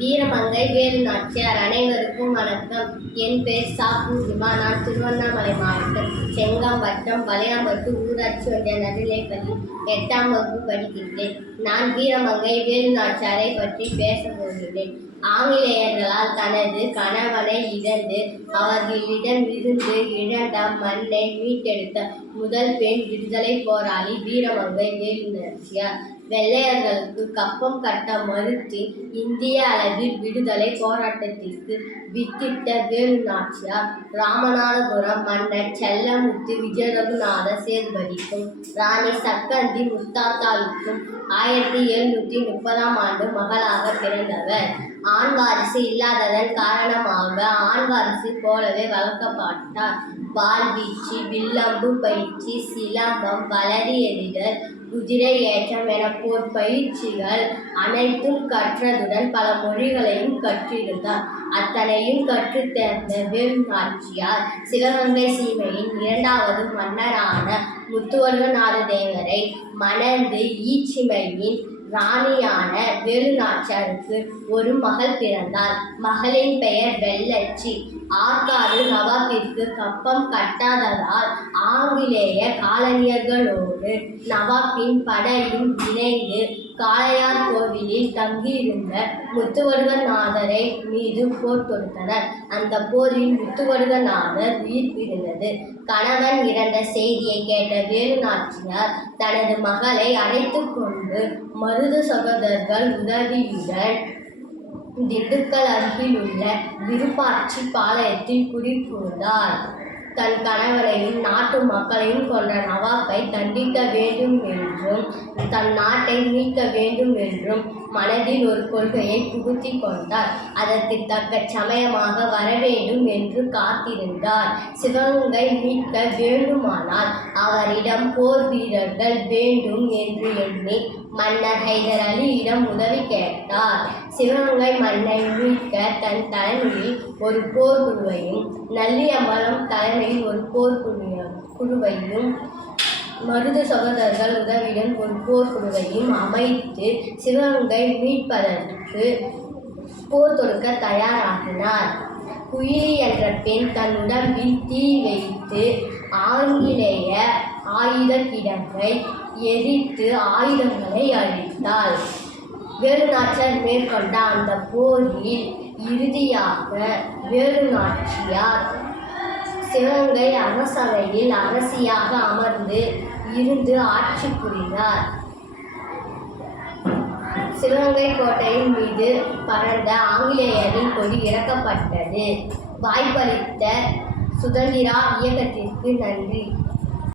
வீரமங்கை வேலுநாச்சியார். அனைவருக்கும் வணக்கம். என் பெயர் சா. பூர்ணிமா. நான் திருவண்ணாமலை மாவட்டம் செங்கம் வட்டம் வளையாம்பட்டு ஊராட்சி ஒன்றிய நடுநிலைப்பள்ளி 8ஆம் வகுப்பு படிக்கின்றேன். நான் வீரமங்கை வேலுநாச்சியாரை பற்றி பேசப் போகிறேன். ஆங்கிலேயர்களால் தனது கணவனை இழந்து அவர்களிடமிருந்து இழந்த மண்ணை மீட்டெடுத்த முதல் பெண் விடுதலை போராளி வீரமங்கை வேலுநாச்சியார். வெள்ளையர்களுக்கு கப்பம் கட்ட மறுத்து இந்திய அளவில் விடுதலை போராட்டத்திற்கு வித்திட்ட வேலுநாச்சியார் ராமநாதபுரம் மன்னர் செல்லமுத்து விஜயரகுநாத சேதுபதிக்கும் ராணி சக்கந்தி முத்தாத்தாளுக்கும் 1730ஆம் ஆண்டு மகளாக பிறந்தவர். ஆண் வாரிசு இல்லாததன் காரணமாக ஆண் வாரிசு போலவே வளர்க்கப்பட்டார். வாள்வீச்சு, வில்லம்பு பயிற்சி, சிலம்பம், வளரி எறிதல், குதிரை ஏற்றம் என போர் பயிற்சிகள் அனைத்தும் கற்றதுடன் பல மொழிகளையும் கற்றிருந்தார். அத்தனையும் கற்றுத் தேர்ந்த வேலுநாச்சியார் சிவகங்கை சீமையின் 2வது மன்னரான முத்துவடுகநாத தேவரை மணந்து ஈச்சிமையின் ராணியான வேலுநாச்சியாருக்கு ஒரு மகள் பிறந்தார். மகளின் பெயர் வெள்ளச்சி. ஆற்காடு நவாபிற்கு கப்பம் கட்டாததால் ஆங்கிலேய காலனியர்களோடு நவாபின் படையும் இணைந்து காளையார் கோவிலில் தங்கியிருந்த முத்துவடுகநாதரை மீது போர் தொடுத்தனர். அந்த போரில் முத்துவடுகநாதர் உயிர் பிரிந்தது. கணவன் இறந்த செய்தியை கேட்ட வேலுநாச்சியார் தனது மகளை அழைத்து கொண்டு மருது சகோதரர்கள் உதவியுடன் திண்டுக்கல் அருகில் உள்ள விருப்பாட்சி பாளையத்தில் குடிபுகுந்தார். தன் கணவனையும் நாட்டு மக்களையும் கொன்ற நவாபை தண்டிக்க வேண்டும் என்றும் தன் நாட்டை மீட்க வேண்டும் என்றும் மனதில் ஒரு கொள்கையை புகுத்தி கொண்டார். அதற்கு தக்க சமயமாக வரவேண்டும் என்று காத்திருந்தார். சிவகங்கை மீட்க வேண்டுமானால் அவரிடம் போர் வீரர்கள் வேண்டும் என்று எண்ணி மன்னர் ஹைதர் அலியிடம் உதவி கேட்டார். சிவகங்கை மன்னை மீட்க தன் தலைமையில் ஒரு போர் குழுவையும் நல்லியம்பலம் தலைமையில் ஒரு போர் குழுவையும் மருது சகோதரர்கள் உதவியுடன் ஒரு போர் குழுவையும் அமைத்து சிவகங்கை மீட்பதற்கு போர் தொடுக்க தயாராகினார். குயிலி என்ற பெண் தன் உடம்பில் தீ வைத்து ஆங்கிலேய ஆயுத கிடங்கை எரித்து ஆயுதங்களை அழித்தாள். வேலுநாச்சியார் மேற்கொண்ட அந்த போரில் இறுதியாக வேலுநாச்சியார் சிவகங்கை அரசவையில் அரசியாக அமர்ந்து இருந்து ஆட்சி புரிந்தார். சிவகங்கை கோட்டையின் மீது பறந்த ஆங்கிலேயரின் கொடி இறக்கப்பட்டது. வாய்ப்பளித்த சுதந்திரா இயக்கத்திற்கு நன்றி.